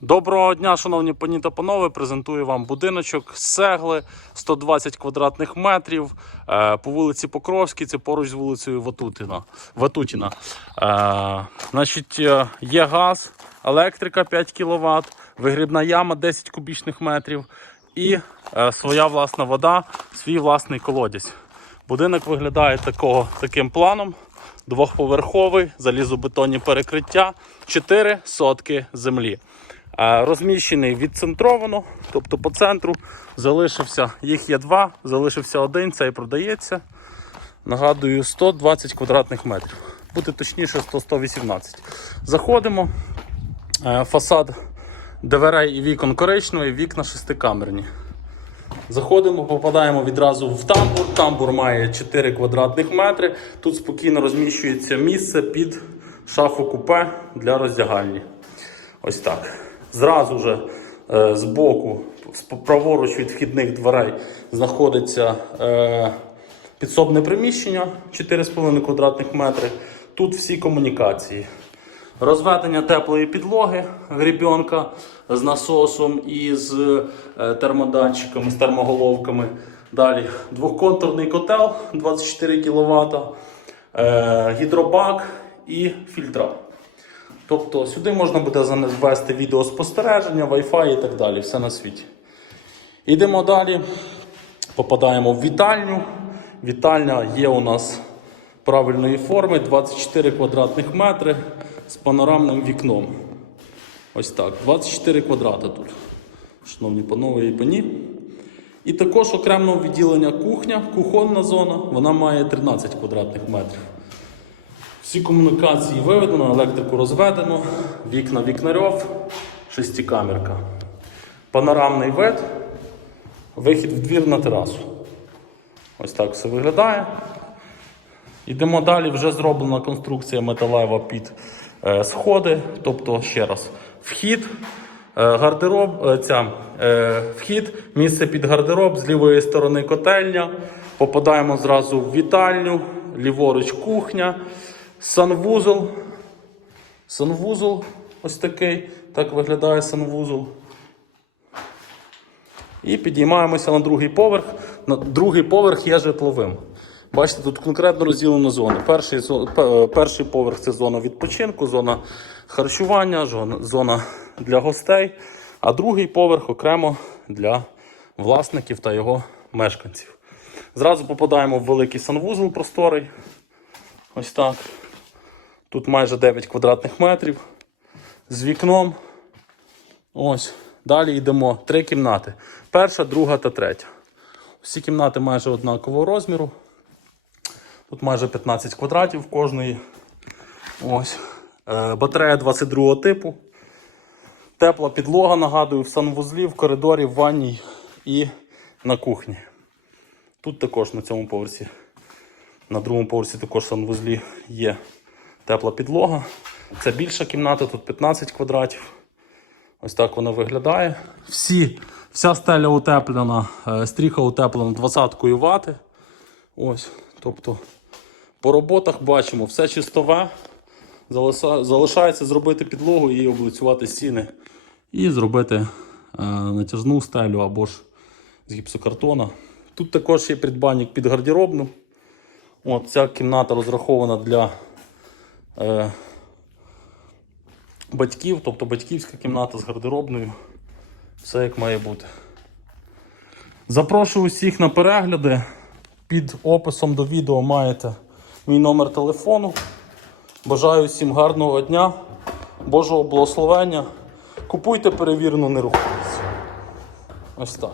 Доброго дня, шановні пані та панове. Презентую вам будиночок з цегли 120 квадратних метрів е, по вулиці Покровській, це поруч з вулицею Ватутіна. Ватутіна. Е, значить, е, є газ, електрика 5 кВт, вигрібна яма 10 кубічних метрів і своя власна вода, свій власний колодязь. Будинок виглядає такого, таким планом. Двохповерховий, залізобетонні перекриття, 4 сотки землі. Розміщений відцентровано, тобто по центру залишився, їх є два, залишився один, цей продається. Нагадую, 120 квадратних метрів. Бути точніше, 100-118. Заходимо. Е, Фасад дверей і вікон коричневий, вікна шестикамерні. Заходимо, попадаємо відразу в тамбур. Тамбур має 4 квадратних метри. Тут спокійно розміщується місце під шафу купе для роздягальні. Ось так. Зразу же е, з боку, праворуч від вхідних дверей, знаходиться е, підсобне приміщення 4,5 квадратних метри. Тут всі комунікації. Розведення теплої підлоги грібенка з насосом і з е, термодатчиками, з термоголовками. Далі двохконтурний котел 24 кВт, гідробак і фільтра. Тобто сюди можна буде завести відеоспостереження, Wi-Fi і так далі, все на світі. Йдемо далі, попадаємо в вітальню. Вітальня є у нас правильної форми, 24 квадратних метри з панорамним вікном. Ось так, 24 квадрати тут. Шановні панове і пані. І також окремо відділення кухня, кухонна зона, вона має 13 квадратних метрів. Всі комунікації виведено, електрику розведено, вікна вікнарьов, шестикамерка. Панорамний вид, вихід в двір на терасу. Ось так все виглядає. Йдемо далі, вже зроблена конструкція металева під е, сходи. Тобто, ще раз, вхід, е, гардероб, е, ця, вхід, місце під гардероб, з лівої сторони котельня. Попадаємо зразу в вітальню, ліворуч кухня, санвузол. Санвузол ось такий. Так виглядає санвузол. І підіймаємося на другий поверх. На другий поверх є житловим. Бачите, тут конкретно розділено зони. Перший, е, перший поверх це зона відпочинку, зона харчування, зона для гостей, а другий поверх окремо для власників та його мешканців. Зразу попадаємо в великий санвузол просторий. Ось так. Тут майже 9 квадратних метрів з вікном. Ось. Далі йдемо. Три кімнати. Перша, друга та третя. Всі кімнати майже однакового розміру. Тут майже 15 квадратів кожної. Ось. Е, батарея 22 типу. Тепла підлога, нагадую, в санвузлі, в коридорі, в ванній і на кухні. Тут також на цьому поверсі, на другому поверсі також санвузлі є тепла підлога. Це більша кімната, тут 15 квадратів. Ось так вона виглядає. Всі, вся стеля утеплена, е, стріха утеплена 20 вати. Ось, тобто по роботах бачимо, все чистове. Залишається зробити підлогу і облицювати стіни. І зробити е, натяжну стелю або ж з гіпсокартона. Тут також є придбанник під гардеробну. От, ця кімната розрахована для е, батьків, тобто батьківська кімната з гардеробною. Все як має бути. Запрошую усіх на перегляди. Під описом до відео маєте мій номер телефону. Бажаю всім гарного дня, Божого благословення. Купуйте перевірену нерухомість. Ось так.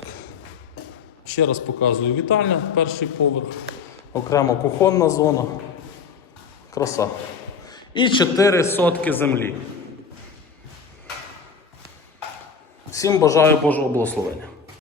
Ще раз показую вітальня, перший поверх, окремо кухонна зона. Краса. І 4 сотки землі. Всім бажаю Божого благословення.